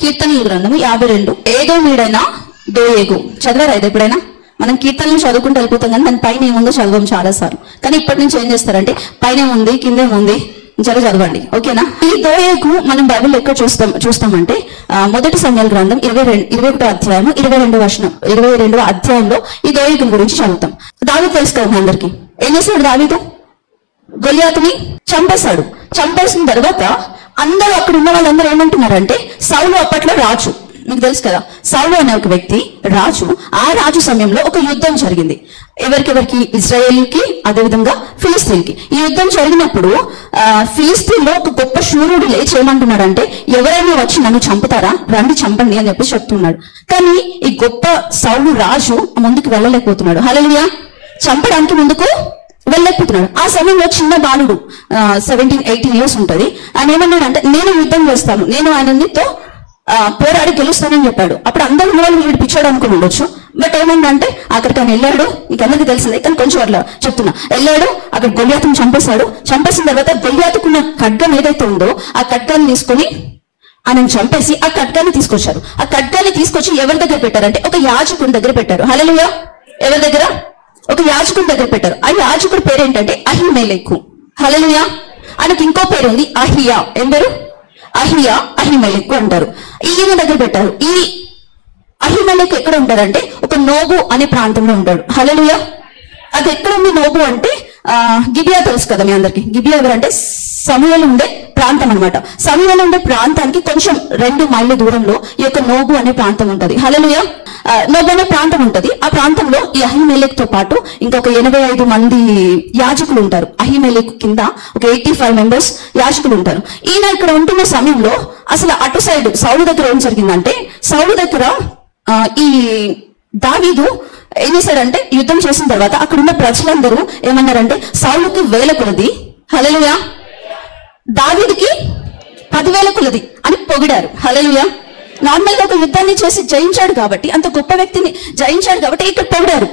కీర్తనల గ్రంథము 52. ఏదో మీడైనా దోయేగు. చదివారా ఇది ఎప్పుడైనా? మనం కీర్తనలు చదువుకుంటూ వెళ్ళిపోతాం కానీ దాని పైన ఏముందో చదవం చాలాసార్లు. కానీ ఇప్పటి నుంచి ఏం చేస్తారంటే పైన ఏముంది కిందేముంది చదవండి, ఓకేనా? ఈ దోయేగు మనం బైబిల్ ఎక్కడ చూస్తామంటే మొదటి సమూయేలు గ్రంథం 21వ అధ్యాయము 22వ అధ్యాయంలో ఈ దోయేగు గురించి చదువుతాం. దావీదు తెలుసు కదా మీ అందరికి. ఏం చేశాడు దావీదు? గొలియాతుని చంపేశాడు. చంపేసిన తర్వాత అందరూ అక్కడ ఉన్న వాళ్ళందరూ ఏమంటున్నారంటే సౌలు అప్పట్లో రాజు, మీకు తెలుసు కదా, సౌలు అనే ఒక వ్యక్తి రాజు. ఆ రాజు సమయంలో ఒక యుద్ధం జరిగింది. ఎవరికి? ఇజ్రాయేల్కి, అదేవిధంగా ఫిలిస్తీన్కి. ఈ యుద్ధం జరిగినప్పుడు ఫిలిస్తీన్లో ఒక గొప్ప శూరుడు లేచి ఏమంటున్నాడంటే ఎవరైనా వచ్చి నన్ను చంపుతారా, రండి చంపండి అని చెప్పి చెప్తున్నాడు. కానీ ఈ గొప్ప సౌలు రాజు ముందుకు వెళ్ళలేకపోతున్నాడు. హల్లెలూయా. చంపడానికి ముందుకు వెళ్ళలేకపోతున్నాడు. ఆ సమయంలో చిన్న బాలుడు 17-18 years ఉంటుంది. ఆయన ఏమన్నాడంటే నేను యుద్ధం చేస్తాను, నేను ఆయనతో పోరాడి గెలుస్తానని చెప్పాడు. అప్పుడు అందరూ వాళ్ళు వీడు పిచ్చాడు అనుకుని ఉండొచ్చు. బట్ ఏమందంటే అక్కడికి ఆయన వెళ్ళాడు. మీకు అందరికీ తెలిసిందే కానీ కొంచెం అట్లా చెప్తున్నా. వెళ్ళాడు, అక్కడ గొలియాతుని చంపేశాడు. చంపేసిన తర్వాత గొలియాతుకున్న ఖడ్గం ఏదైతే ఉందో ఆ ఖడ్గాన్ని తీసుకొని ఆయనను చంపేసి ఆ ఖడ్గాన్ని తీసుకొచ్చారు. ఆ ఖడ్గాన్ని తీసుకొచ్చి ఎవరి దగ్గర పెట్టారంటే ఒక యాజకుడి దగ్గర పెట్టారు. హల్లెలూయా. ఎవరి దగ్గర? ఒక యాజకుడి దగ్గర పెట్టారు. ఆ యాజకుడి పేరు ఏంటంటే అహీమెలెకు. హల్లెలూయా. ఆయనకి ఇంకో పేరు ఉంది, అహియా. ఏం పేరు? అహియా, అహీమెలెకు అంటారు. ఈయన దగ్గర పెట్టారు. ఈ అహీమెలెకు ఎక్కడ ఉంటారంటే ఒక నోబు అనే ప్రాంతంలో ఉంటాడు. హల్లెలూయా. అది ఎక్కడ ఉంది నోబు అంటే గిబియా తెలుసు కదా మీ అందరికి. గిబియా ఎవరంటే సమూయేలు ఉండే ప్రాంతం అనమాట. సమూయేలు ఉండే ప్రాంతానికి కొంచెం 2 మైళ్ళ దూరంలో ఈ యొక్క నోబు అనే ప్రాంతం ఉంటది. హల్లెలూయా. నోబు అనే ప్రాంతం ఉంటది. ఆ ప్రాంతంలో ఈ అహీమెలెకుతో పాటు ఇంకొక 85 మంది యాజకులు ఉంటారు. అహీమెలెకు కింద ఒక 85 members యాజకులు ఉంటారు. ఈయన ఇక్కడ ఉంటున్న సమయంలో అసలు అటు సైడ్ సౌలు దగ్గర ఏం జరిగిందంటే సౌలు దగ్గర ఈ దావీదు ఏం చేశాడంటే యుద్ధం చేసిన తర్వాత అక్కడున్న ప్రజలందరూ ఏమన్నారంటే సౌలుకి 1000 కొలది, హల్లెలూయా, దావీదుకి 10,000 కొలది అని పొగిడారు. హల్లెలూయా. నార్మల్ గా ఒక యుద్ధాన్ని చేసి జయించాడు కాబట్టి, అంత గొప్ప వ్యక్తిని జయించాడు కాబట్టి ఇక్కడ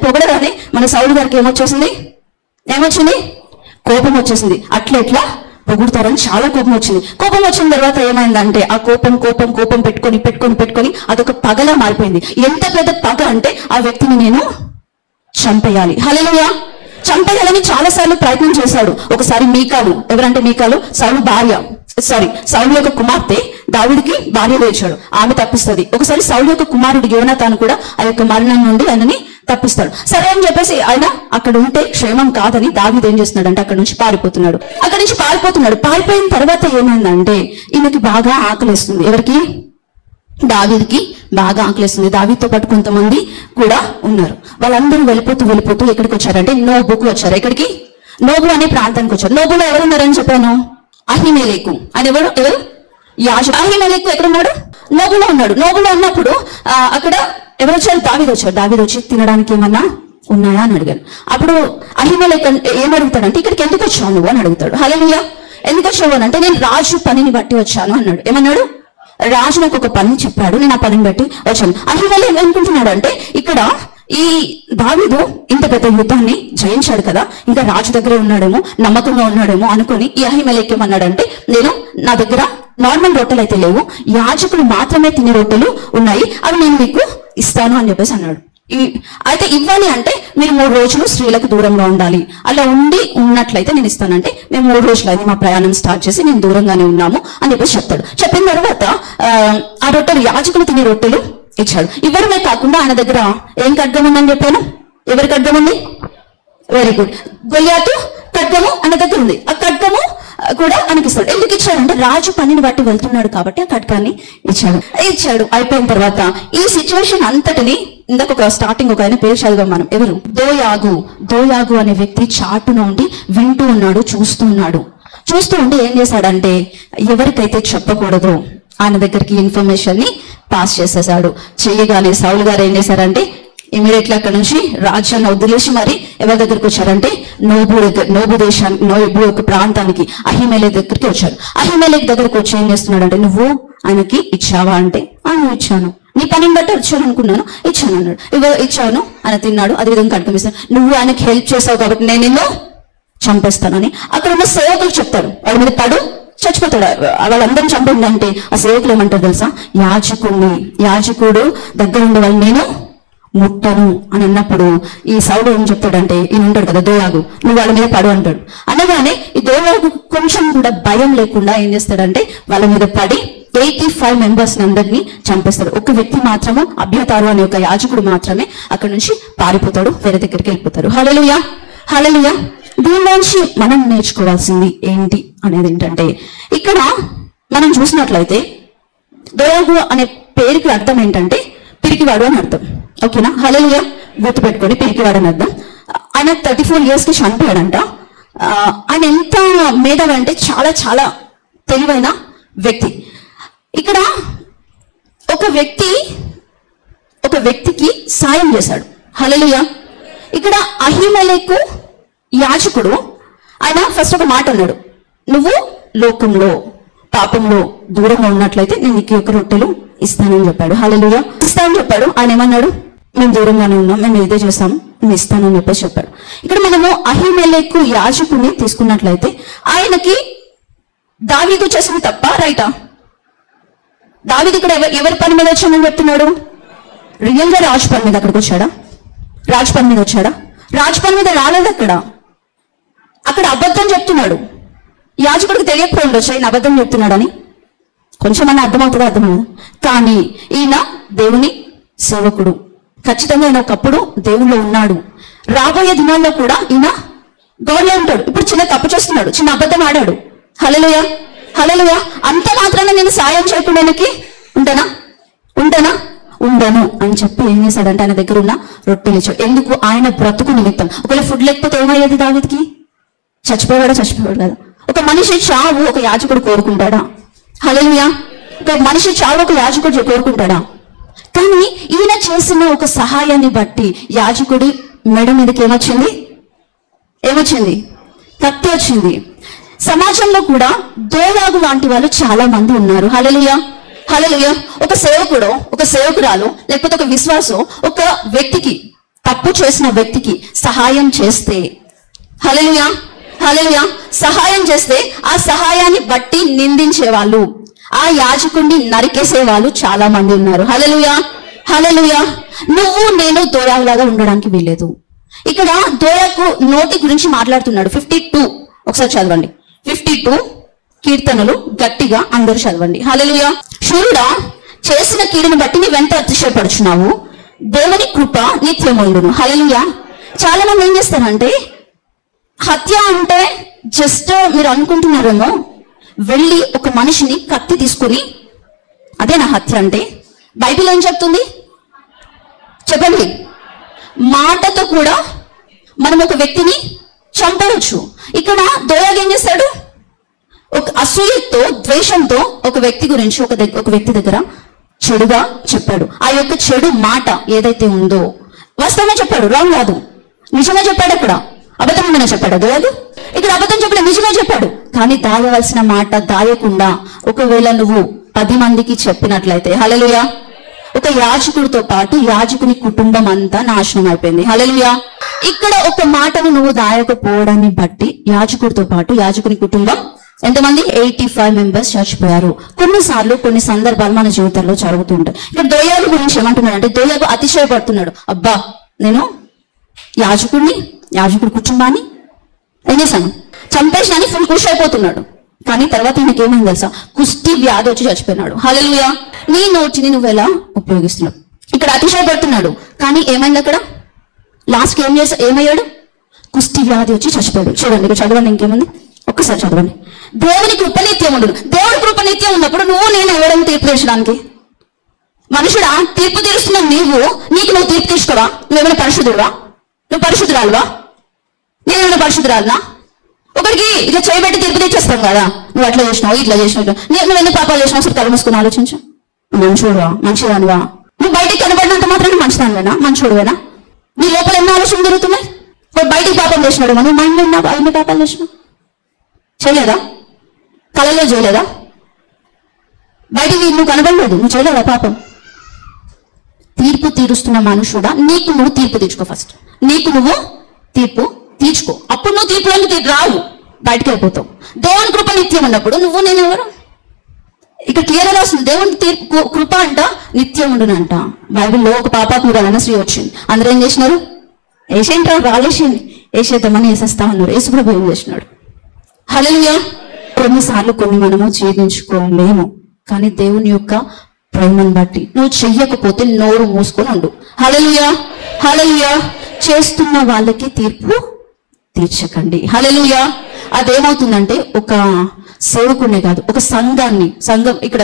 పొగడరానే మన సౌలు గారికి ఏమొచ్చింది? కోపం వచ్చేసింది. అట్లా పొగుడతారని చాలా కోపం వచ్చింది. కోపం వచ్చిన తర్వాత ఏమైందంటే ఆ కోపం పెట్టుకొని అదొక పగలా మారిపోయింది. ఎంత పెద్ద పగ అంటే ఆ వ్యక్తిని నేను చంపేయాలి. హల్లెలూయా. చంపేయాలని చాలా సార్లు ప్రయత్నం చేశాడు. ఒకసారి మీకాలు, ఎవరంటే మీకాలు సౌలు యొక్క కుమార్తె దావీదుకి భార్య వేచాడు, ఆమె తప్పిస్తుంది. ఒకసారి సౌలు యొక్క కుమారుడు యోనాతాను కూడా ఆ యొక్క మరణం నుండి ఆయనని తప్పిస్తాడు. సరే అని చెప్పేసి ఆయన అక్కడ ఉంటే క్షేమం కాదని దావీదు ఏం చేస్తున్నాడు అంటే అక్కడి నుంచి పారిపోతున్నాడు. పారిపోయిన తర్వాత ఏమైందంటే ఈయనకి బాగా ఆకలిస్తుంది. ఎవరికి? దావీదుకి బాగా ఆకలిస్తుంది. దావీదుతో పాటు కొంతమంది కూడా ఉన్నారు. వాళ్ళందరూ వెళ్ళిపోతూ ఎక్కడికి వచ్చారంటే నోబుకు వచ్చారు. ఎక్కడికి? నోబు అనే ప్రాంతానికి వచ్చారు. నోబులో ఎవరున్నారని చెప్పాను? అహీమెలెకు. ఆయన ఎవరు? యాజకుడు. అహీమెలెకు ఎక్కడున్నాడు? నోబులో ఉన్నాడు. నోబులో ఉన్నప్పుడు అక్కడ ఎవరు వచ్చారు? దావీదు వచ్చి తినడానికి ఏమన్నా ఉన్నాయా అని అడిగాను. అప్పుడు అహీమెలెకు ఏమడుగుతాడంటే ఇక్కడికి ఎందుకు వచ్చావు నువ్వు అని అడుగుతాడు. హల్లెలూయా. ఎందుకు వచ్చావు అంటే నేను రాజు పనిని బట్టి వచ్చాను అన్నాడు. ఏమన్నాడు? రాజు నాకు ఒక పని చెప్పాడు, నేను ఆ పనిని బట్టి వచ్చాను. అహీమెలెకు ఏమనుకుంటున్నాడు అంటే ఇక్కడ ఈ దావీదు ఇంత పెద్ద యుద్ధాన్ని జయించాడు కదా, ఇంకా రాజు దగ్గరే ఉన్నాడేమో, నమ్మకంగా ఉన్నాడేమో అనుకుని ఈ అహీమెలెకు ఏమన్నాడంటే నా దగ్గర నార్మల్ రొట్టెలు అయితే లేవు, యాజకులు మాత్రమే తినే రొట్టెలు ఉన్నాయి, అవి నేను మీకు ఇస్తాను అని చెప్పేసి అన్నాడు. అయితే ఇవ్వాలి అంటే మీరు 3 రోజులు స్త్రీలకు దూరంగా ఉండాలి, అలా ఉన్నట్లయితే నేను ఇస్తానంటే మేము 3 రోజులు అయితే మా ప్రయాణం స్టార్ట్ చేసి మేము దూరంగానే ఉన్నాము అని చెప్పేసి చెప్తాడు. చెప్పిన తర్వాత ఆ రొట్టెలు యాజకులు తినే రొట్టెలు ఇచ్చాడు. ఇవ్వడమే కాకుండా ఆయన దగ్గర ఏం ఖడ్గం ఉందని చెప్పాను? ఎవరి ఖడ్గం ఉంది? Very good. గొలియాతు ఖడ్గము ఆయన దగ్గర ఉంది. ఆ ఖడ్గము కూడా ఆయనకి ఇస్తాడు. ఎందుకు ఇచ్చాడంటే రాజు పనిని బట్టి వెళ్తున్నాడు కాబట్టి ఆ ఖడ్గాన్ని ఇచ్చాడు. అయిపోయిన తర్వాత ఈ సిచ్యువేషన్ అంతటిని ఇందాక ఒక స్టార్టింగ్ ఒక ఆయన పేరు చదివాం మనం. ఎవరు? దోయాగు అనే వ్యక్తి చాటున ఉండి వింటూ ఉన్నాడు, చూస్తూ ఉండి ఏం చేశాడంటే ఎవరికైతే చెప్పకూడదో ఆయన దగ్గరికి ఇన్ఫర్మేషన్ ని పాస్ చేసేసాడు. చేయగానే సౌలు గారు ఏం చేశారంటే ఇమీడియట్లీ అక్కడ నుంచి రాజ్యాన్ని వదిలేసి మరి ఎవరి దగ్గరికి వచ్చారంటే నోబు యొక్క ప్రాంతానికి అహీమెలెకు దగ్గరికి వచ్చారు. అహీమెలెకు దగ్గరికి వచ్చి ఏం చేస్తున్నాడు అంటే నువ్వు ఆయనకి ఇచ్చావా అంటే ఇచ్చాను, నీ పనిని బట్టి వచ్చాను అనుకున్నాను, ఇచ్చాను అన్నాడు. ఇచ్చాను, ఆయన తిన్నాడు, అదేవిధంగా కట్టుకమిస్తాను. నువ్వు ఆయనకి హెల్ప్ చేసావు కాబట్టి నేను నిన్ను చంపేస్తానని అక్కడ ఉన్న సేవకులు చెప్తారు. వాళ్ళ మీద పడు, చచ్చిపోతాడు. వాళ్ళందరినీ చంపండి. ఆ సేవకులు ఏమంటారు తెలుసా? యాజకుడు దగ్గర ఉండే వాళ్ళు నేను ముట్టను అని అన్నప్పుడు ఈ సౌలు ఏం చెప్తాడంటే, ఈయన ఉంటాడు కదా దోయాగు, నువ్వు వాళ్ళ మీద పడు అంటాడు. అనగానే ఈ దోయాగు కొంచెం కూడా భయం లేకుండా ఏం చేస్తాడంటే వాళ్ళ మీద పడి 85 మెంబర్స్ అందరినీ చంపేస్తాడు. ఒక వ్యక్తి మాత్రము, అబ్యాతారు అనే ఒక యాజకుడు మాత్రమే అక్కడ నుంచి పారిపోతాడు, వేరే దగ్గరికి వెళ్ళిపోతారు. హల్లెలూయా, హల్లెలూయా. దీనిలోంచి మనం నేర్చుకోవాల్సింది ఏంటి అనేది ఏంటంటే, ఇక్కడ మనం చూసినట్లయితే దోయాగు అనే పేరుకి అర్థం ఏంటంటే పిరికివాడు అని అర్థం. ఓకేనా? హల్లెలూయా. గుర్తుపెట్టుకొని పిరికివాడు అని అర్థం. ఆయన 34 years కి చనిపోయాడంట. ఆయన ఎంత మేధావి అంటే చాలా చాలా తెలివైన వ్యక్తి. ఇక్కడ ఒక వ్యక్తికి సాయం చేశాడు. హల్లెలూయా. ఇక్కడ అహీమెలెకు యాజకుడు ఆయన ఫస్ట్ ఒక మాట అన్నాడు, నువ్వు లోకంలో పాపంలో దూరంగా ఉన్నట్లయితే నేను నీకు ఒక రొట్టెలు ఇస్తానని చెప్పాడు. హల్లెలూయా. ఇస్తానని చెప్పాడు. ఆయన ఏమన్నాడు? మేము దూరంగానే ఉన్నాం, మేము ఇదే చేస్తాం, నేను ఇస్తానని చెప్పేసి చెప్పాడు. ఇక్కడ మనము అహీమెలెకు యాజకుడిని తీసుకున్నట్లయితే ఆయనకి దావీదు చేసింది తప్ప రైటా? దావీదు ఇక్కడ ఎవరి పని మీద వచ్చానని చెప్తున్నాడు? రియల్ గా రాజు పని మీద అక్కడికి వచ్చాడా? రాజు పని మీద వచ్చాడా? రాజు పని మీద రాలేదు. అక్కడ అబద్ధం చెప్తున్నాడు. యాజకుడికి తెలియకపోయి ఉండొచ్చు ఈయన అబద్ధం చెప్తున్నాడని. కొంచెం అన్న అర్థమవుతుందా? అర్థమవుతుంది. కానీ ఈయన దేవుని సేవకుడు. ఖచ్చితంగా ఈయన ఒకప్పుడు దేవుల్లో ఉన్నాడు. రాబోయే దినాల్లో కూడా ఈయన గౌరవ ఉంటాడు. ఇప్పుడు చిన్న తప్పు చేస్తున్నాడు, చిన్న అబద్ధం ఆడాడు. హల్లెలూయా, హల్లెలూయా. అంత మాత్రాన నేను సాయం చేయడానికి ఉండను అని చెప్పి ఏం చేశాడంటే ఆయన దగ్గర ఉన్న రొట్టెలు ఇచ్చాడు. ఎందుకు? ఆయన బ్రతుకు నిమిత్తం. ఒకవేళ ఫుడ్ లేకపోతే ఏమయ్యేది దావీదుకి? చచ్చిపోయాడు కదా. ఒక మనిషి చావు ఒక యాజకుడు కోరుకుంటాడా? హల్లెలూయా. ఒక మనిషి చావు ఒక యాజకుడు కోరుకుంటాడా? కానీ ఈయన చేసిన ఒక సహాయాన్ని బట్టి యాజకుడి మెడ మీదకి ఏమొచ్చింది? కత్తి వచ్చింది. సమాజంలో కూడా దోయాగు లాంటి వాళ్ళు చాలా మంది ఉన్నారు. హల్లెలూయా, హల్లెలూయా. ఒక సేవకుడు, ఒక సేవకురాలు, లేకపోతే ఒక విశ్వాసం ఒక వ్యక్తికి, తప్పు చేసిన వ్యక్తికి సహాయం చేస్తే, హల్లెలూయా, హల్లెలూయా, సహాయం చేస్తే ఆ సహాయాన్ని బట్టి నిందించే వాళ్ళు, ఆ యాజకుడిని నరికేసే వాళ్ళు చాలా మంది ఉన్నారు. హల్లెలూయా, హల్లెలూయా. నువ్వు నేను దోయాగులాగా ఉండడానికి వీల్లేదు. ఇక్కడ దోయాకు నోటి గురించి మాట్లాడుతున్నాడు. 52 ఒకసారి చదవండి. 52 కీర్తనలు గట్టిగా అందరూ చదవండి. హల్లెలూయా. శూరుడా, చేసిన కీడును బట్టి నీవెంత అతిశయపడుచున్నావు, దేవుని కృప నిత్యం ఉండును. హల్లెలూయా. చాలా మంది ఏం చేస్తారంటే, హత్య అంటే జస్ట్ మీరు అనుకుంటున్నారేమో, వెళ్ళి ఒక మనిషిని కత్తి తీసుకుని అదే నా హత్య అంటే. బైబిల్ ఏం చెప్తుంది చెప్పండి? మాటతో కూడా మనం ఒక వ్యక్తిని చంపవచ్చు. ఇక్కడ దోయాగు ఏం చేస్తాడు? ఒక అసూయతో, ద్వేషంతో ఒక వ్యక్తి గురించి ఒక వ్యక్తి దగ్గర చెడుగా చెప్పాడు. ఆ యొక్క చెడు మాట ఏదైతే ఉందో వాస్తవమే చెప్పాడు, రాంగ్ కాదు, నిజమే చెప్పాడు. అక్కడ అబద్ధం ఉందని చెప్పాడు దోయాగు. ఇక్కడ అబద్ధం చెప్పలేదు, నిజమే చెప్పాడు. కానీ దాయవలసిన మాట దాయకుండా ఒకవేళ నువ్వు 10 మందికి చెప్పినట్లయితే, హల్లెలూయా, ఒక యాజకుడితో పాటు యాజకుని కుటుంబం అంతా నాశనం అయిపోయింది. హల్లెలూయా. ఇక్కడ ఒక మాటను నువ్వు దాయకపోవడాన్ని బట్టి యాజకుడితో పాటు యాజకుని కుటుంబం ఎంతమంది? 85 మెంబర్స్ చచ్చిపోయారు. కొన్నిసార్లు కొన్ని సందర్భాలు మన జీవితంలో జరుగుతుంటాయి. ఇక్కడ దోయాగు గురించి ఏమంటున్నాడు అంటే, దోయాగు అతిశయపడుతున్నాడు. అబ్బా, నేను యాజకుడి కుటుంబాన్ని ఏం చేశాను, చంపేసినని ఫుల్ ఖుషి అయిపోతున్నాడు. కానీ తర్వాత ఈయనకి ఏమైంది తెలుసా? కుష్టి వ్యాధి వచ్చి చచ్చిపోయినాడు. హల్లెలూయా. నీ నోటిని నువ్వు ఎలా ఉపయోగిస్తున్నావు? ఇక్కడ అతిశయపడుతున్నాడు. కానీ ఏమైంది అక్కడ? లాస్ట్కి ఏమయ్యాడు? కుష్టి వ్యాధి వచ్చి చచ్చిపోయాడు. చూడండి, ఇక్కడ చదవండి, ఇంకేముంది ఒక్కసారి చదవండి. దేవుని కృప నిత్యం ఉండదు. దేవుడి కృప నిత్యం ఉన్నప్పుడు నువ్వు నేను ఎవడం తీర్పు తీర్చడానికి? మనుషుడా, తీర్పు తీరుస్తున్నావు నీకు నువ్వు తీర్పు తీసుకోవా? నువ్వేమైనా పరిశుద్ధుడువా? నువ్వు పరిశుద్ధురాలువా? నేనేమైనా పరిశుద్ధురాలునా? ఒకరికి ఇట్లా చేయబెట్టి తీర్పు తెచ్చేస్తాం కదా, నువ్వు అట్లా చేసినావు, ఇట్లా చేసినావు, నువ్వు ఎన్ని పాపాలు చేసినావు అసలు కళ్ళు మూసుకుని ఆలోచించు. మంచోడువా, మంచిదానివా? నువ్వు బయటికి కనబడినంత మాత్రం మంచిదానివేనా, మంచోడువేనా? నీ లోపల ఎన్నో ఆలోచనలు జరుగుతున్నాయి. బయటికి పాపం చేసినాడు, నువ్వు మైండ్ ఉన్నావు, ఎన్ని పాపాలు చేసినావు? చేయలేదా? కళలో చేయలేదా? బయటికి నువ్వు కనబడలేదు, నువ్వు చేయలేదా పాపం? తీర్పు తీరుస్తున్న మనుషుడా, నీకు నువ్వు తీర్పు తీర్చుకో. ఫస్ట్ నీకు నువ్వు తీర్పు తీర్చుకో, అప్పుడు నువ్వు తీర్పులోకి రావు. బయటకు వెళ్ళిపోతావు. దేవుని కృప నిత్యం ఉన్నప్పుడు నువ్వు నేను ఎవరు? ఇక్కడ క్లియర్ గా వస్తుంది. దేవుని కృప అంట నిత్యం ఉండునంట. బైబిల్లో ఒక పాపాత్మురాలైన స్త్రీ వచ్చింది. అందరూ ఏం చేసినారు? ఏసేంటారు, రాలేసింది, ఏసేద్దామని వేసేస్తా ఉన్నారు. యేసుప్రభు ఏం చేసినాడు? హల్లెలూయా. కొన్నిసార్లు కొన్ని మనము ఛేదించుకోలేము, కానీ దేవుని యొక్క ప్రేమను బట్టి నువ్వు చెయ్యకపోతే నోరు మూసుకొని ఉండు. హల్లెలూయా, హల్లెలూయా. చేస్తున్న వాళ్ళకి తీర్పు తీర్చకండి. హల్లెలూయా. అదేమవుతుందంటే ఒక సేవకునే కాదు, ఒక సంఘం ఇక్కడ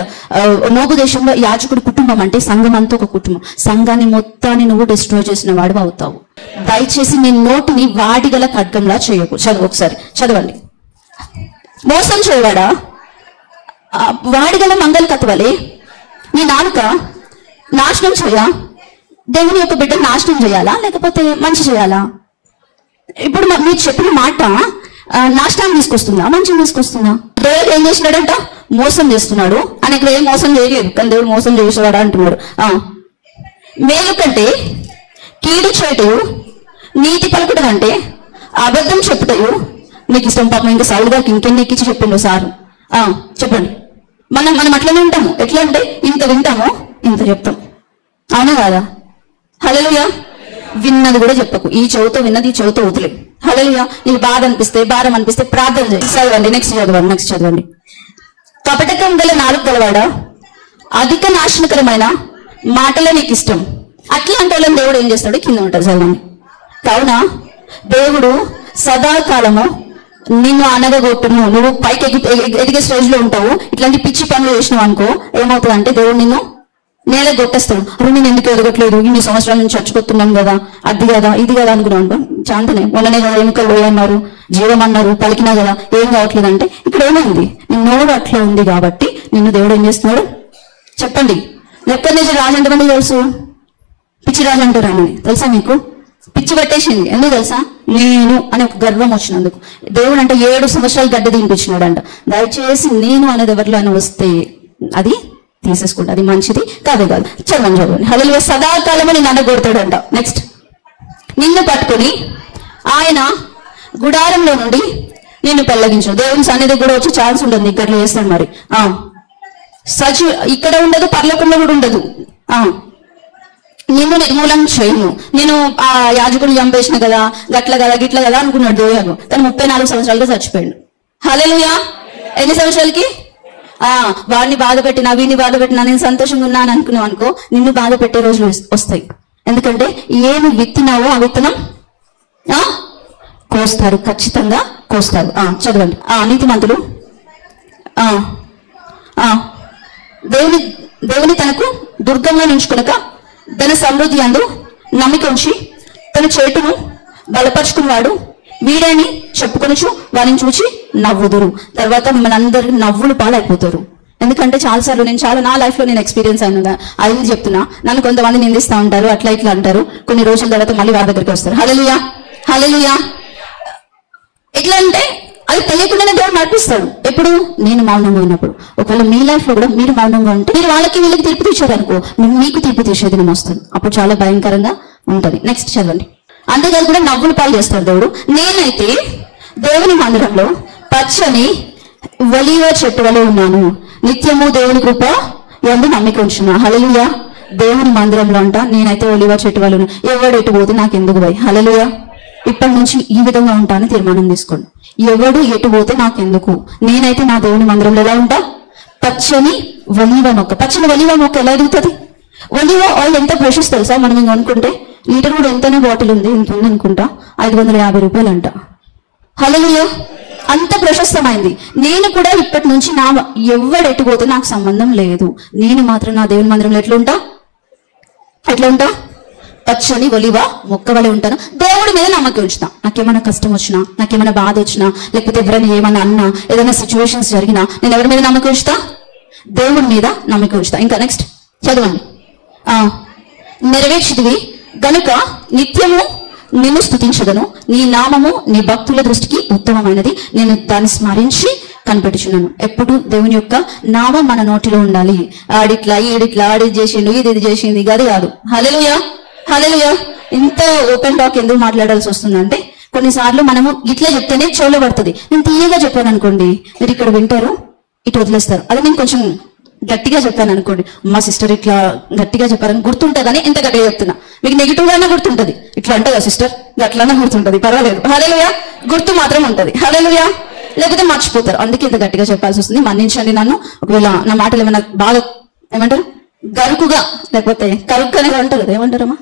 నోబు దేశంలో యాజకుడి కుటుంబం అంటే సంఘం అంతా ఒక కుటుంబం. సంఘాన్ని మొత్తాన్ని నువ్వు డిస్ట్రాయ్ చేసిన వాడు అవుతావు. దయచేసి నీ నోటిని వాడిగల ఖడ్గంలా చేయకు. ఒకసారి చదవండి. మోసం చేయవాడా? వాడిగల మంగళ కత్వలే నీ నాలుక నాశనం చేయా? దేవుని యొక్క బిడ్డ నాశనం చేయాలా లేకపోతే మంచి చేయాలా? ఇప్పుడు మీరు చెప్పిన మాట నాశనాన్ని తీసుకొస్తుందా, మంచిని తీసుకొస్తుందా? దేవుడు ఏం చేసినాడంట? మోసం చేస్తున్నాడు అని. ఇక్కడ ఏం మోసం చేయలేదు, కానీ దేవుడు మోసం చేసేవాడా అంటున్నాడు. మేలు కంటే కీడు చేయటయు, నీతి పలుకుడు అంటే అబద్ధం చెప్పుటయు నీకు ఇష్టం. పాపం ఇంకా సౌలు గారికి ఇంకెన్ని ఎక్కించి చెప్పిండు సారు. చెప్పండి. మనం అట్లనే ఉంటాము. ఎట్లా అంటే ఇంత వింటాము, ఇంత చెప్తాం. అవునా కాదా? హల్లెలూయా. విన్నది కూడా చెప్పకు. ఈ చెవుతో విన్నది ఈ చెవుతో వదిలే. హల్లెలూయా. నీకు బాధ అనిపిస్తే, భారం అనిపిస్తే ప్రార్థన చేయి. చదవండి. నెక్స్ట్ చదవండి. కపటకం గల నాలుగు గలవాడా, అధిక నాశనకరమైన మాటలే నీకు ఇష్టం. అట్లాంటి వాళ్ళని దేవుడు ఏం చేస్తాడు? కింద ఉంటాడు. చదవండి. కావున దేవుడు సదాకాలము నిన్ను అనగగొట్టును. నువ్వు పైకి ఎదిగే స్టేజ్ లో ఉంటావు. ఇట్లాంటి పిచ్చి పనులు చేసినావు అనుకో, ఏమవుతుంది అంటే దేవుడు నిన్ను నేల కొట్టేస్తాడు. అరే నేను ఎందుకు ఎదగట్లేదు, ఇన్ని సంవత్సరాల నుంచి చచ్చిపోతున్నాం కదా, అది కదా ఇది కదా అనుకున్నాను. చాంతనే మొన్ననే కదా ఎముకలు అన్నారు, జీవం అన్నారు, పలికినా కదా ఏం కావట్లేదు అంటే ఇక్కడ ఏమైంది? నిన్ను నోడు అట్లా ఉంది కాబట్టి నిన్ను దేవుడు ఏం చేస్తున్నాడు? చెప్పండి. నెక్కర్నేజర్ రాజు ఎంతమంది తెలుసు? పిచ్చి రాజు అంటారు అని తెలుసా మీకు? పిచ్చి పట్టేసింది. ఎందుకు తెలుసా? నేను అని ఒక గర్వం వచ్చినందుకు. దేవుడు అంటే 7 సంవత్సరాలు గడ్డ తినిపించినాడు అంట. దయచేసి నేను అనేది ఎవరిలో అయినా వస్తే అది తీసేసుకుంటా, అది మంచిది కాదు. చదవండి. హల్లెలూయా. సదాకాలము నిన్ను అనగొడతాడంట. నెక్స్ట్, నిన్ను పట్టుకొని ఆయన గుడారంలో నుండి నిన్ను పెళ్ళగించు. దేవుని సన్నిధి కూడా వచ్చే ఛాన్స్ ఉంటుంది. ఇక్కడ చేస్తాడు మరి. ఇక్కడ ఉండదు, పరలోకంలో కూడా ఉండదు. నిన్ను నిర్మూలం చేయను. నేను ఆ యాజకుడు చంపేసిన కదా, గిట్ల కదా అనుకున్నాడు దోయాగు. కానీ 34 సంవత్సరాలుగా చచ్చిపోయాడు. హల్లెలూయా. ఎన్ని సంవత్సరాలకి? వాడిని బాధ పెట్టినా, వీడిని బాధ పెట్టినా, నేను సంతోషంగా ఉన్నాను అనుకున్నావు అనుకో, నిన్ను బాధ పెట్టే రోజులు వస్తాయి. ఎందుకంటే ఏమి విత్తినావో ఆ విత్తనం కోస్తారు, ఖచ్చితంగా కోస్తారు. చదవండి. నీతిమంతుడు దేవుని తనకు దుర్గంగా నుంచుకొనక తన సమృద్ధి అందు నమ్మిక ఉంచి తన చేటును బలపరుచుకున్నవాడు వీడని చెప్పుకొనొచ్చు వారిని చూచి నవ్వుదురు. తర్వాత మిమ్మల్ని అందరికి నవ్వులు పాలైపోతారు. ఎందుకంటే చాలాసార్లు నా లైఫ్ లో నేను ఎక్స్పీరియన్స్ అయినగా అది చెప్తున్నా. నన్ను కొంతమంది నిందిస్తూ ఉంటారు, అట్లా ఇట్లా అంటారు. కొన్ని రోజుల తర్వాత మళ్ళీ వారి దగ్గరికి వస్తారు. హల్లెలూయా, హల్లెలూయా. ఎట్లా అంటే అది తెలియకుండానే దేవుడు నడిపిస్తాడు. ఎప్పుడు? నేను మౌనంగా ఉన్నప్పుడు. ఒకవేళ మీ లైఫ్ లో కూడా మీరు మౌనంగా ఉంటే మీరు వీళ్ళకి తీర్పు తీర్చారు అనుకో, మీకు తీర్పు తీసే దినం వస్తుంది. అప్పుడు చాలా భయంకరంగా ఉంటుంది. నెక్స్ట్ చదవండి. అంతేకాదు కూడా నవ్వులు పాలు చేస్తాడు దేవుడు. నేనైతే దేవుని మందిరంలో పచ్చని ఒలీవ చెట్టు వలె ఉన్నాను, నిత్యము దేవుని కృప యందు నమ్మిక ఉంచున్నా. హల్లెలూయా. దేవుని మందిరంలో అంట నేనైతే ఒలీవ చెట్టు వలె ఉన్నాను. ఎవడు ఎటు పోతే నాకు ఎందుకు భయం. హల్లెలూయా. ఇప్పటి నుంచి ఈ విధంగా ఉంటానని తీర్మానం తీసుకోండి. ఎవడు ఎటు పోతే నాకెందుకు, నేనైతే నా దేవుని మందిరంలో ఎలా ఉంటా? పచ్చని ఒలీవ మొక్క. పచ్చని ఒలీవ మొక్క ఎలా ఎదుగుతుంది? ఒలీవ ఆయిల్ ఎంత ప్రెషస్ తెలుసా? మనం ఇంకా అనుకుంటే లీటర్ కూడా ఎంతనే బాటిల్ ఉంది, ఇంత ఉంది అనుకుంటా, 550 రూపాయలు అంట. హల్లెలూయా. అంత ప్రశస్తమైంది. నేను కూడా ఇప్పటి నుంచి ఎవడు ఎటు పోతే నాకు సంబంధం లేదు, నేను మాత్రం నా దేవుని మందిరంలో ఎట్లా ఉంటా? పచ్చని ఒలివ మొక్క వలె ఉంటాను. దేవుడి మీద నమ్మకం ఉంచుతా. నాకేమైనా కష్టం వచ్చినా, నాకేమైనా బాధ వచ్చినా, లేకపోతే ఎవరైనా ఏమైనా అన్నా, ఏదైనా సిచ్యువేషన్స్ జరిగినా నేను ఎవరి మీద నమ్మకం ఉంచుతా? దేవుడి మీద నమ్మకం ఉంచుతా. ఇంకా నెక్స్ట్ చదవండి. నెరవేర్చితివి గనుక నిత్యము నిన్ను స్తుతించదను, నీ నామము నీ భక్తుల దృష్టికి ఉత్తమమైనది, నేను దాన్ని స్మరించి కనిపెట్టుచున్నాను. ఎప్పుడు దేవుని యొక్క నామం మన నోటిలో ఉండాలి. ఆడిట్లా ఈడిట్లా ఆడి చేసిండు, ఇది చేసింది, గది కాదు. హల్లెలూయా, హల్లెలూయా. ఇంత ఓపెన్ టాక్ ఎందుకు మాట్లాడాల్సి వస్తుందంటే కొన్నిసార్లు మనము ఇట్లా చెప్తేనే చెవులో పడుతుంది. నేను తీయగా చెప్పాను అనుకోండి, మీరు ఇక్కడ వింటారు, ఇటు వదిలేస్తారు. అదే నేను కొంచెం గట్టిగా చెప్పాను అనుకోండి, మా సిస్టర్ ఇట్లా గట్టిగా చెప్పారని గుర్తుంటుందని ఎంత గట్టిగా చెప్తున్నా. మీకు నెగిటివ్ గానే గుర్తుంటది, ఇట్లా అంటదా సిస్టర్, అట్లానే గుర్తుంటది, పర్వాలేదు. హల్లెలూయా, గుర్తు మాత్రం ఉంటది. హల్లెలూయా, లేకపోతే మర్చిపోతారు. అందుకే ఇంత గట్టిగా చెప్పాల్సి వస్తుంది. మన్నించండి నన్ను. ఒకవేళ నా మాటలు ఏమైనా బాగా ఏమంటారు గరుకుగా, లేకపోతే కరుక్కునే అంటారు కదా, ఏమంటారమ్మా,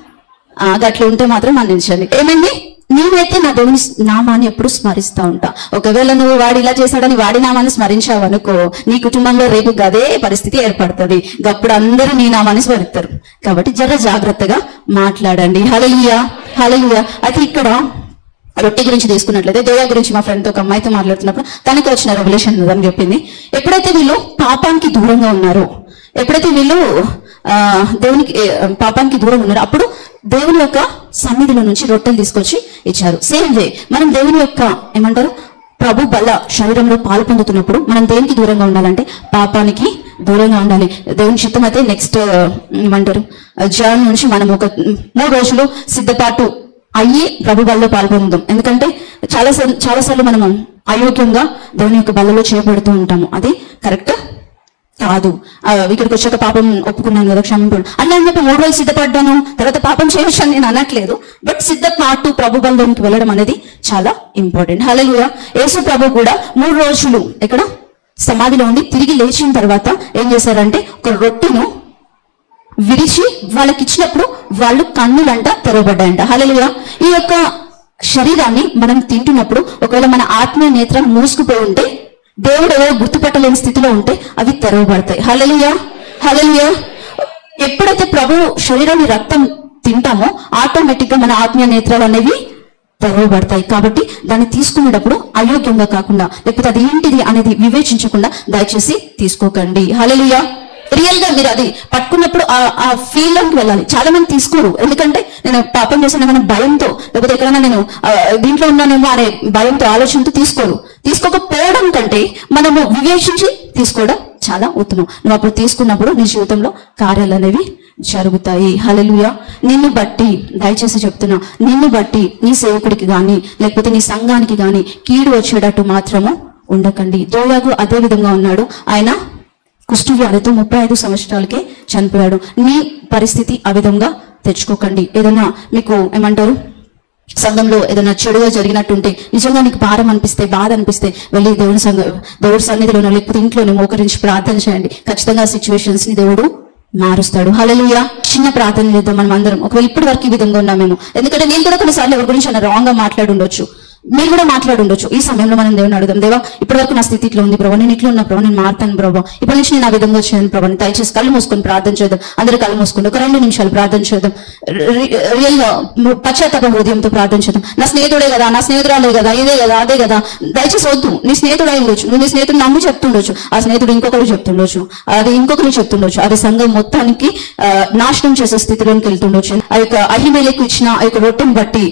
గట్ల ఉంటే మాత్రం మన్నించండి. ఏమైంది, నేనైతే నా దేవుని నామాన్ని ఎప్పుడు స్మరిస్తా ఉంటా. ఒకవేళ నువ్వు వాడు ఇలా చేశాడని వాడి నామాన్ని స్మరించావు అనుకో, నీ కుటుంబంలో రేపు అదే పరిస్థితి ఏర్పడుతుంది. అప్పుడు అందరూ నీ నామాన్ని స్మరిస్తారు. కాబట్టి జర జాగ్రత్తగా మాట్లాడండి. హల్లెలూయా, హల్లెలూయా. అయితే ఇక్కడ రొట్టె గురించి తీసుకున్నట్లయితే, దోయ గురించి మా ఫ్రెండ్ తో ఒక అమ్మాయితో మాట్లాడుతున్నప్పుడు తనకి వచ్చిన రెవల్యూషన్ అని చెప్పింది. ఎప్పుడైతే వీళ్ళు పాపానికి దూరంగా ఉన్నారో, ఎప్పుడైతే వీళ్ళు దేవునికి పాపానికి దూరంగా ఉన్నారో, అప్పుడు దేవుని యొక్క సన్నిధిలో నుంచి రొట్టెలు తీసుకొచ్చి ఇచ్చారు. సేమ్ వే మనం దేవుని యొక్క ఏమంటారు ప్రభు బల శరీరంలో పాలు పొందుతున్నప్పుడు మనం దేనికి దూరంగా ఉండాలంటే పాపానికి దూరంగా ఉండాలి. దేవుని చిత్తం అయితే నెక్స్ట్ ఏమంటారు జర్న్ నుంచి మనం ఒక 3 రోజులు సిద్ధపాటు అయ్యి ప్రభు బలలో పాల్పొందాం. ఎందుకంటే చాలాసార్లు మనం అయోగ్యంగా దేవుని యొక్క బలలో చేయబడుతూ ఉంటాము. అది కరెక్ట్ కాదు. ఇక్కడికి వచ్చాక పాపం ఒప్పుకున్నాను కదా, క్షమింపుడు అట్లా అని చెప్పి 3 రోజులు సిద్ధపడ్డాను, తర్వాత పాపం చేయొచ్చు అని నేను అనట్లేదు. బట్ సిద్ధపాటు ప్రభు బలంలోకి వెళ్ళడం అనేది చాలా ఇంపార్టెంట్. హల్లెలూయా. యేసు ప్రభు కూడా 3 రోజులు ఇక్కడ సమాధిలో ఉండి తిరిగి లేచిన తర్వాత ఏం చేశారంటే ఒక రొట్టెను విరిచి వాళ్ళకి ఇచ్చినప్పుడు వాళ్ళు కన్నులంట తెరవబడ్డాయంట. హల్లెలూయా. ఈ యొక్క శరీరాన్ని మనం తింటున్నప్పుడు ఒకవేళ మన ఆత్మీయ నేత్రం మూసుకుపోయి ఉంటే, దేవుడు ఏదో గుర్తుపట్టలేని స్థితిలో ఉంటే అవి తెరవబడతాయి. హల్లెలూయా, హల్లెలూయా. ఎప్పుడైతే ప్రభు శరీరాన్ని రక్తం తింటామో ఆటోమేటిక్ గా మన ఆత్మీయ నేత్రాలు అనేవి తెరవబడతాయి. కాబట్టి దాన్ని తీసుకునేటప్పుడు అయోగ్యంగా కాకుండా, లేకపోతే అది ఏంటిది అనేది వివేచించకుండా దయచేసి తీసుకోకండి. హల్లెలూయా. రియల్ గా మీరు అది పట్టుకున్నప్పుడు ఆ ఫీల్ లోకి వెళ్ళాలి. చాలా మంది తీసుకోరు, ఎందుకంటే నేను పాపం చేశాను భయంతో, లేకపోతే ఎక్కడైనా నేను దీంట్లో ఉన్నానేమో అనే భయంతో, ఆలోచనతో తీసుకోరు. తీసుకోకపోవడం కంటే మనము వివేచించి తీసుకోవడం చాలా ఉత్తమం. నువ్వు అప్పుడు తీసుకున్నప్పుడు నీ జీవితంలో కార్యాలు అనేవి జరుగుతాయి. హల్లెలూయా. నిన్ను బట్టి దయచేసి చెప్తున్నా, నిన్ను బట్టి నీ సేవకుడికి గాని లేకపోతే నీ సంఘానికి గాని కీడు వచ్చేటట్టు మాత్రము ఉండకండి. దోయాగు అదే విధంగా ఉన్నాడు. ఆయన కుష్ఠవ్యాధితో 35 సంవత్సరాలకే చనిపోయాడు. నీ పరిస్థితి ఆ విధంగా తెచ్చుకోకండి. ఏదైనా మీకు ఏమంటారు సంఘంలో ఏదైనా చెడుగా జరిగినట్టుంటే, నిజంగా నీకు భారం అనిపిస్తే, బాధ అనిపిస్తే వెళ్ళి దేవుడి సన్నిధిలోనో లేకపోతే ఇంట్లోనే మోకరించి ప్రార్థన చేయండి. ఖచ్చితంగా సిచ్యువేషన్స్ ని దేవుడు మారుస్తాడు. హల్లెలూయా. చిన్న ప్రార్థన చేద్దాం మనం అందరం. ఒకవేళ ఇప్పటి వరకు ఈ విధంగా ఉన్నామేమో, ఎందుకంటే నేను కూడా కొన్నిసార్లు ఎవరి గురించి అన్న రాంగ్ గా మాట్లాడి ఉండొచ్చు, మీరు కూడా మాట్లాడి ఉండొచ్చు. ఈ సమయంలో మనం దేవుని అడుగుదాం, దేవా ఇప్పటి వరకు నా స్థితి ఇట్లా ఉంది ప్రభావ, నేను ఇట్లా ఉన్నా ప్రభావ, నేను మారుతాను ప్రభావ, ఇప్పటి నుంచి నేను ఆ విధంగా చేయను ప్రభావ. దయచేసి కళ్ళు మూసుకొని ప్రార్థన చేద్దాం. అందరూ కళ్ళు మూసుకొని ఒక 2 నిమిషాలు ప్రార్థన చేద్దాం. రియల్ గా పశ్చాత్తాప హృదయంతో ప్రార్థన చేద్దాం. నా స్నేహితుడే కదా, నా స్నేహితురాలే కదా, ఇదే కదా, అదే కదా. దయచేసి వద్దు. నీ స్నేహితుడు ఉండొచ్చు, నువ్వు నీ స్నేహితుడు నమ్మి చెప్తుండొచ్చు, ఆ స్నేహితుడు ఇంకొకరు చెప్తుండొచ్చు, అది ఇంకొకరు చెప్తుండొచ్చు, అది సంఘం మొత్తానికి నాశనం చేసే స్థితిలోకి వెళ్తుండొచ్చు. ఆ యొక్క అహిమేలెకు ఇచ్చిన ఆ యొక్క రొట్టెను బట్టి,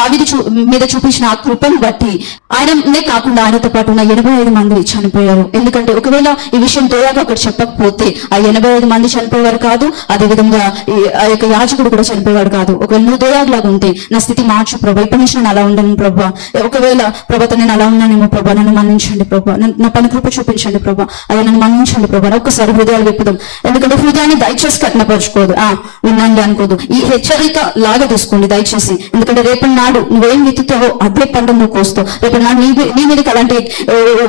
దావీదు మీద చూపించిన ఆ కృపను బట్టి ఆయననే కాకుండా ఆయనతో పాటు ఉన్న 85 మంది చనిపోయారు. ఎందుకంటే ఒకవేళ ఈ విషయం దోయాగా ఒకటి చెప్పకపోతే ఆ 85 మంది చనిపోయేవారు కాదు, అదేవిధంగా ఆ యొక్క యాజకుడు కూడా చనిపోయేవాడు కాదు. ఒకవేళ నువ్వు దోయాగులాగా ఉంటే నా స్థితి మార్చు ప్రభా, ఇప్పటి నుంచి నేను అలా ఉండను ప్రభా. ఒకవేళ ప్రభాతో నేను అలా ఉన్నానేమో ప్రభా, నన్ను మన్నించండి ప్రభా, నా పని కృప చూపించండి ప్రభా, అలా నన్ను మన్నించండి ప్రభా. ఒక్కసారి హృదయాలు విప్పుదాం. ఎందుకంటే హృదయాన్ని దయచేసి కఠినపరచుకోదు, వినండి అనుకోదు. ఈ హెచ్చరిక లాగా తీసుకోండి దయచేసి. ఎందుకంటే రేపటి నాడు నువ్వేం విత్తుతావో అదే పండు నువ్వు కోస్తావు. రేపటి నాడు నీ మీదకి అలాంటి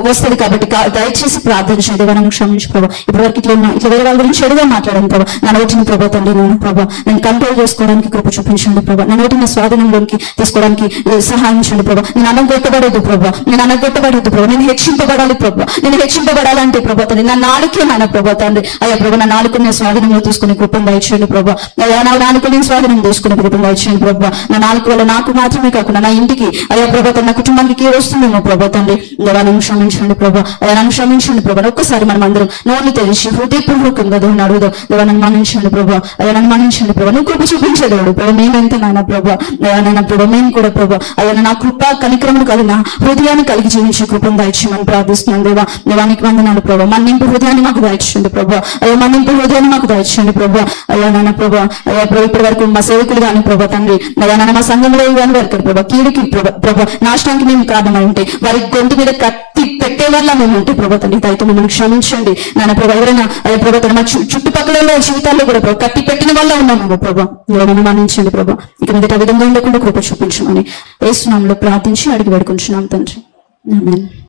వస్తుంది. కాబట్టి దయచేసి ప్రార్థన చేయండి. నన్ను క్షమించు ప్రభా. ఇప్పటివరకు ఇట్లా వేరే వాళ్ళ గురించి చెడుగా మాట్లాడాను ప్రభా. నా నోటిని ప్రభా తండ్రి నేను ప్రభా నేను కంట్రోల్ చేసుకోవడానికి కృప చూపించండి ప్రభా. నా నోటిని స్వాధీనంలోకి తీసుకోవడానికి సహాయించండి ప్రభా. నేను అనగొట్టబడద్దు ప్రభా, నేను అనగొట్టబడద్దు ప్రభా, నేను హెచ్చింపబడాలి ప్రభా. నేను హెచ్చింపబడాలంటే ప్రభా తండ్రి నా నాలుకే నాయన ప్రభా తండ్రి. అయ్యా ప్రభా నా నాలుగు నేను స్వాధీనంలో తీసుకుని కృపను దయచేయండి ప్రభా. అయ్యా నా నాలుగు నేను స్వాధీనం తీసుకుని కృపను దయచేయండి ప్రభా. నా నాలుగు వల్ల నాకు మాత్రమే కాకుండా నా ఇంటికి అయ్యా ప్రభా నా కుటుంబానికి వస్తుందేమో ప్రభా తండ్రి. నన్ను క్షమించండి ప్రభా, అయ్యా నన్ను క్షమించండి ప్రభా. ఒక్కసారి మనం అందరం నోళ్ళు తెలిసి హృదయపూర్వకంగా దేవుని అడుగుదాం. దేవా నన్ను మన్నించండి ప్రభా, అయ్యా నన్ను మన్నించండి ప్రభా. నువ్వు కృప చూపించలేడు ప్రభా. మేమెంత నాయన ప్రభా, నాయన ప్రభా మేము కూడా ప్రభా అయ్యా నా కృప కనిక్రమను కలిగిన హృదయాన్ని కలిగి జీవించే కృపను దయచేయమని ప్రార్థిస్తున్నాను దేవా. దేవానికి వందనాలు ప్రభా. మన్నింపు హృదయాన్ని మాకు దయచేయండి ప్రభా. అయ్యా మన్నింపు హృదయాన్ని మాకు దయచేయండి ప్రభా. అయ్యా నాయన ప్రభా, అయ్యా ప్రభా ఇప్పటి వరకు మా సేవకులు కానీ ప్రభా తండ్రి, అయ్యా నాన్న మా సంఘంలో కానీ వరకు ప్రభా కీడుకి ప్రభా నాశనానికి మేము కారణమై ఉంటే, వారి గొంతు మీద కత్తి పెట్టే వల్ల మేము ఉంటే ప్రభా తండ్రి దయతో మమ్మల్ని క్షమించండి నాన్న ప్రభా. ఎవరైనా ప్రభా తండ్రి మా చుట్టుపక్కల జీవితాల్లో కూడా ప్రభా కత్తి పెట్టిన వల్ల ఉన్నాము ప్రభా, ఎవరైనా మన్నించండి ప్రభా. ఇక మీద విధంగా ఉండకుండా కృప చూపించమని యేసు నామములో ప్రార్థించి అడిగి వేడుకుంటున్నాం తండ్రి. ఆమేన్.